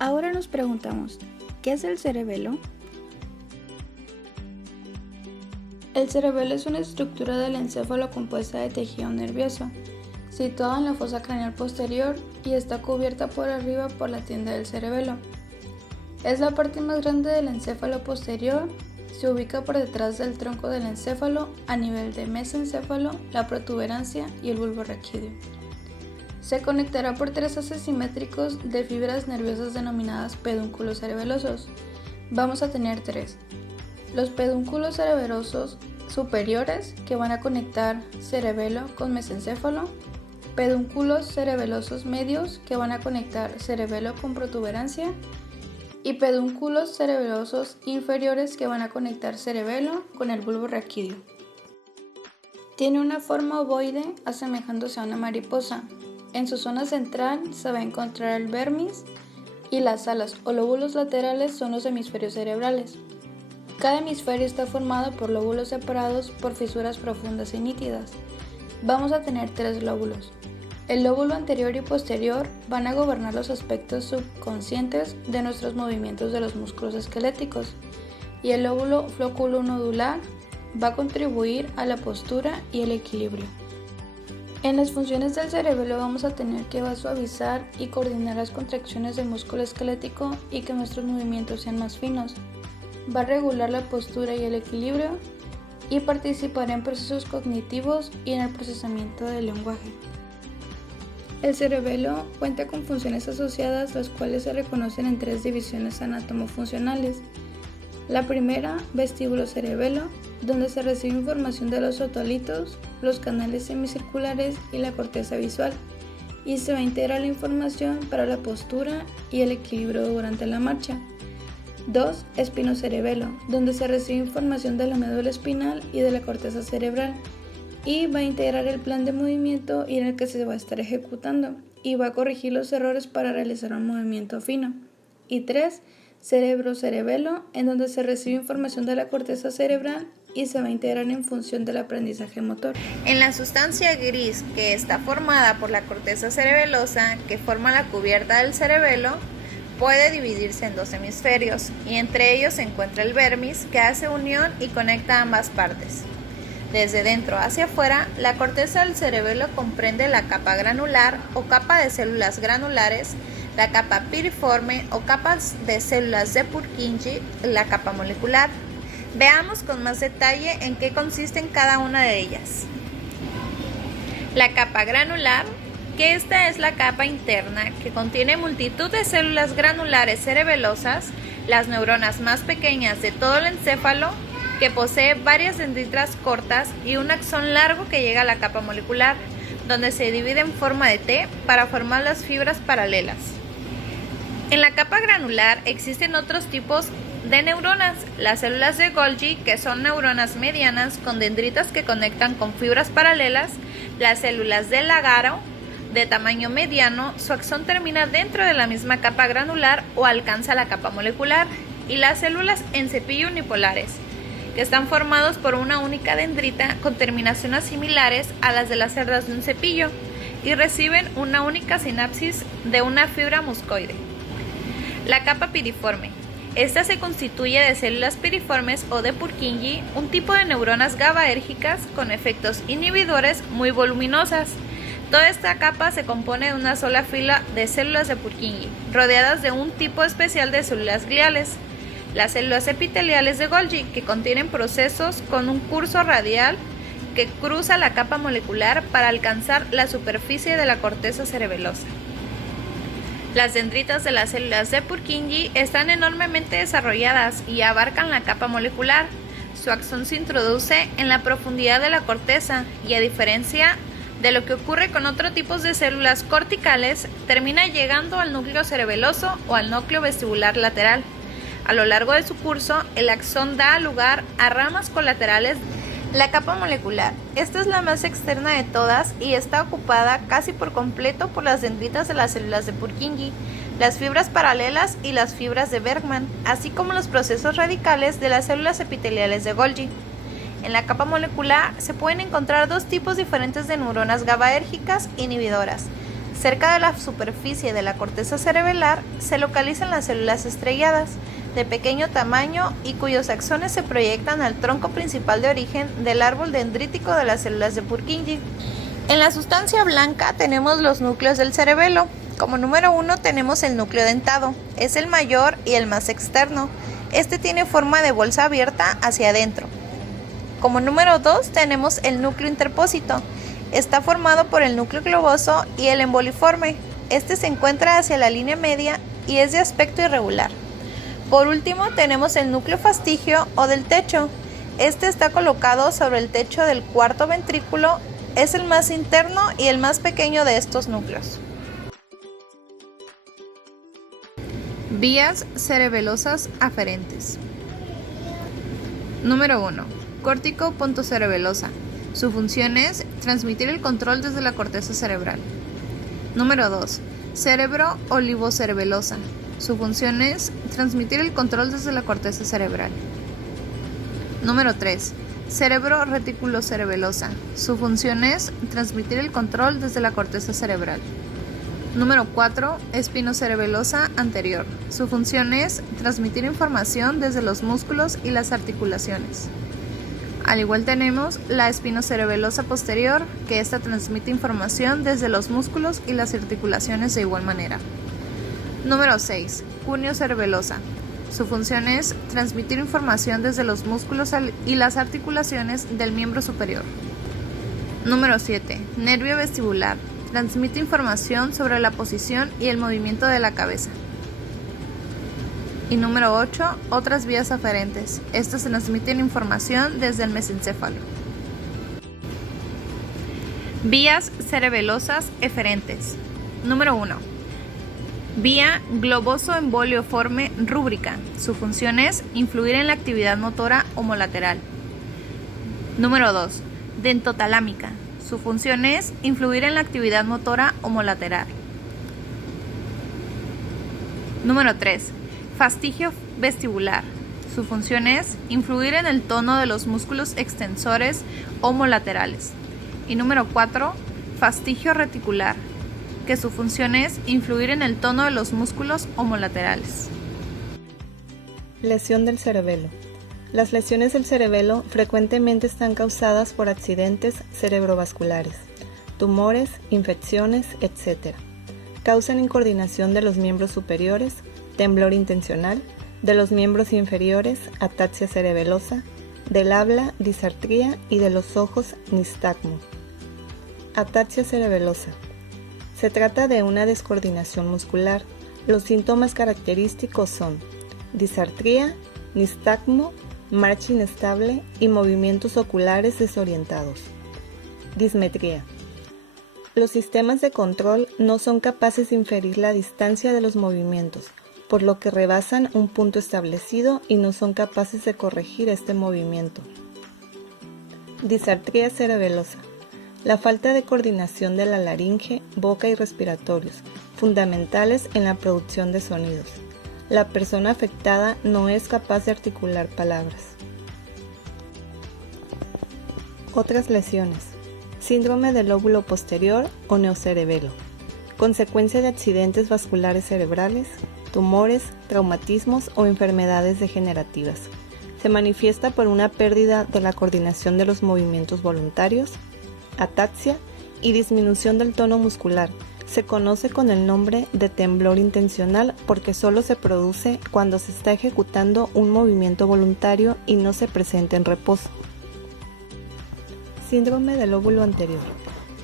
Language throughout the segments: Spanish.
Ahora nos preguntamos, ¿qué es el cerebelo? El cerebelo es una estructura del encéfalo compuesta de tejido nervioso, situada en la fosa craneal posterior y está cubierta por arriba por la tienda del cerebelo. Es la parte más grande del encéfalo posterior, se ubica por detrás del tronco del encéfalo a nivel de mesencéfalo, la protuberancia y el bulbo raquídeo. Se conectará por tres haces simétricos de fibras nerviosas denominadas pedúnculos cerebelosos. Vamos a tener tres. Los pedúnculos cerebelosos superiores, que van a conectar cerebelo con mesencéfalo, pedúnculos cerebelosos medios, que van a conectar cerebelo con protuberancia, y pedúnculos cerebelosos inferiores, que van a conectar cerebelo con el bulbo raquídeo. Tiene una forma ovoide asemejándose a una mariposa. En su zona central se va a encontrar el vermis y las alas o lóbulos laterales son los hemisferios cerebrales. Cada hemisferio está formado por lóbulos separados por fisuras profundas y nítidas. Vamos a tener tres lóbulos. El lóbulo anterior y posterior van a gobernar los aspectos subconscientes de nuestros movimientos de los músculos esqueléticos y el lóbulo flóculo-nodular va a contribuir a la postura y el equilibrio. En las funciones del cerebelo vamos a tener que va a suavizar y coordinar las contracciones del músculo esquelético y que nuestros movimientos sean más finos. Va a regular la postura y el equilibrio y participará en procesos cognitivos y en el procesamiento del lenguaje. El cerebelo cuenta con funciones asociadas, las cuales se reconocen en tres divisiones anatomofuncionales. La primera, vestíbulo cerebelo, donde se recibe información de los otolitos, los canales semicirculares y la corteza visual, y se va a integrar la información para la postura y el equilibrio durante la marcha. 2. Espinocerebelo, donde se recibe información de la médula espinal y de la corteza cerebral, y va a integrar el plan de movimiento y en el que se va a estar ejecutando, y va a corregir los errores para realizar un movimiento fino. Y 3. Cerebrocerebelo, en donde se recibe información de la corteza cerebral y se va a integrar en función del aprendizaje motor. En la sustancia gris que está formada por la corteza cerebelosa, que forma la cubierta del cerebelo, puede dividirse en dos hemisferios y entre ellos se encuentra el vermis, que hace unión y conecta ambas partes. Desde dentro hacia afuera, la corteza del cerebelo comprende la capa granular o capa de células granulares, la capa piriforme o capas de células de Purkinje, la capa molecular. Veamos con más detalle en qué consisten cada una de ellas. La capa granular, que esta es la capa interna que contiene multitud de células granulares cerebelosas, las neuronas más pequeñas de todo el encéfalo, que posee varias dendritas cortas y un axón largo que llega a la capa molecular, donde se divide en forma de T para formar las fibras paralelas. En la capa granular existen otros tipos de neuronas, las células de Golgi, que son neuronas medianas con dendritas que conectan con fibras paralelas, las células de Lagaro, de tamaño mediano, su axón termina dentro de la misma capa granular o alcanza la capa molecular, y las células en cepillo unipolares, que están formados por una única dendrita con terminaciones similares a las de las cerdas de un cepillo y reciben una única sinapsis de una fibra muscoide. La capa piriforme. Esta se constituye de células piriformes o de Purkinje, un tipo de neuronas GABAérgicas con efectos inhibidores muy voluminosas. Toda esta capa se compone de una sola fila de células de Purkinje, rodeadas de un tipo especial de células gliales. Las células epiteliales de Golgi, que contienen procesos con un curso radial que cruza la capa molecular para alcanzar la superficie de la corteza cerebelosa. Las dendritas de las células de Purkinje están enormemente desarrolladas y abarcan la capa molecular. Su axón se introduce en la profundidad de la corteza y, a diferencia de lo que ocurre con otros tipos de células corticales, termina llegando al núcleo cerebeloso o al núcleo vestibular lateral. A lo largo de su curso, el axón da lugar a ramas colaterales. La capa molecular. Esta es la más externa de todas y está ocupada casi por completo por las dendritas de las células de Purkinje, las fibras paralelas y las fibras de Bergman, así como los procesos radicales de las células epiteliales de Golgi. En la capa molecular se pueden encontrar dos tipos diferentes de neuronas GABAérgicas inhibidoras, Cerca de la superficie de la corteza cerebelar se localizan las células estrelladas, de pequeño tamaño y cuyos axones se proyectan al tronco principal de origen del árbol dendrítico de las células de Purkinje. En la sustancia blanca tenemos los núcleos del cerebelo. Como número 1 tenemos el núcleo dentado, es el mayor y el más externo. Este tiene forma de bolsa abierta hacia adentro. Como número 2 tenemos el núcleo interpósito. Está formado por el núcleo globoso y el emboliforme. Este se encuentra hacia la línea media y es de aspecto irregular. Por último tenemos el núcleo fastigio o del techo. Este está colocado sobre el techo del cuarto ventrículo. Es el más interno y el más pequeño de estos núcleos. Vías cerebelosas aferentes. Número 1. Córtico pontocerebelosa. Su función es transmitir el control desde la corteza cerebral. Número 2. Cerebro olivocerebelosa. Su función es transmitir el control desde la corteza cerebral. Número 3. Cerebro reticulocerebelosa. Su función es transmitir el control desde la corteza cerebral. Número 4. Espinocerebelosa anterior. Su función es transmitir información desde los músculos y las articulaciones. Al igual tenemos la espinocerebelosa posterior, que esta transmite información desde los músculos y las articulaciones de igual manera. Número 6. Cuneo-cerebelosa. Su función es transmitir información desde los músculos y las articulaciones del miembro superior. Número 7. Nervio vestibular. Transmite información sobre la posición y el movimiento de la cabeza. Y número 8. Otras vías aferentes. Estas transmiten información desde el mesencéfalo. Vías cerebelosas eferentes. Número 1. Vía globoso-embolioforme rúbrica. Su función es influir en la actividad motora homolateral. Número 2. Dentotalámica. Su función es influir en la actividad motora homolateral. Número 3. Fastigio vestibular. Su función es influir en el tono de los músculos extensores homolaterales. Y número 4. Fastigio reticular, que su función es influir en el tono de los músculos homolaterales. Lesión del cerebelo. Las lesiones del cerebelo frecuentemente están causadas por accidentes cerebrovasculares, tumores, infecciones, etc. Causan incoordinación de los miembros superiores, temblor intencional, de los miembros inferiores, ataxia cerebelosa, del habla, disartría y de los ojos, nistagmo. Ataxia cerebelosa. Se trata de una descoordinación muscular. Los síntomas característicos son disartría, nistagmo, marcha inestable y movimientos oculares desorientados. Dismetría. Los sistemas de control no son capaces de inferir la distancia de los movimientos, por lo que rebasan un punto establecido y no son capaces de corregir este movimiento. Disartría cerebelosa. La falta de coordinación de la laringe, boca y respiratorios, fundamentales en la producción de sonidos. La persona afectada no es capaz de articular palabras. Otras lesiones. Síndrome del lóbulo posterior o neocerebelo. Consecuencia de accidentes vasculares cerebrales, tumores, traumatismos o enfermedades degenerativas. Se manifiesta por una pérdida de la coordinación de los movimientos voluntarios, ataxia y disminución del tono muscular. Se conoce con el nombre de temblor intencional porque solo se produce cuando se está ejecutando un movimiento voluntario y no se presenta en reposo. Síndrome del lóbulo anterior.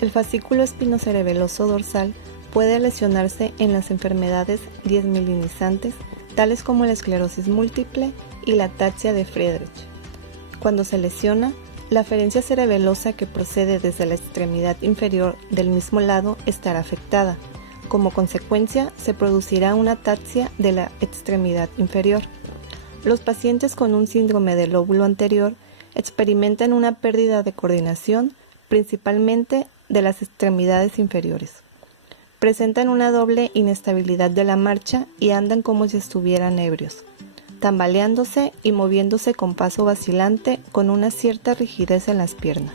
El fascículo espinocerebeloso dorsal puede lesionarse en las enfermedades desmielinizantes, tales como la esclerosis múltiple y la ataxia de Friedreich. Cuando se lesiona, la aferencia cerebelosa que procede desde la extremidad inferior del mismo lado estará afectada. Como consecuencia, se producirá una ataxia de la extremidad inferior. Los pacientes con un síndrome del lóbulo anterior experimentan una pérdida de coordinación, principalmente de las extremidades inferiores. Presentan una doble inestabilidad de la marcha y andan como si estuvieran ebrios, tambaleándose y moviéndose con paso vacilante con una cierta rigidez en las piernas.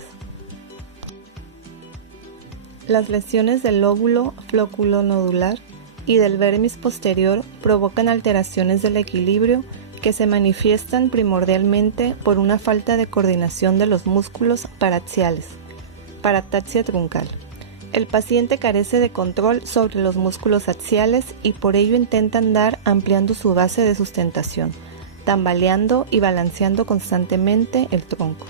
Las lesiones del lóbulo flóculo-nodular y del vermis posterior provocan alteraciones del equilibrio que se manifiestan primordialmente por una falta de coordinación de los músculos paraxiales, parataxia truncal. El paciente carece de control sobre los músculos axiales y por ello intenta andar ampliando su base de sustentación, tambaleando y balanceando constantemente el tronco.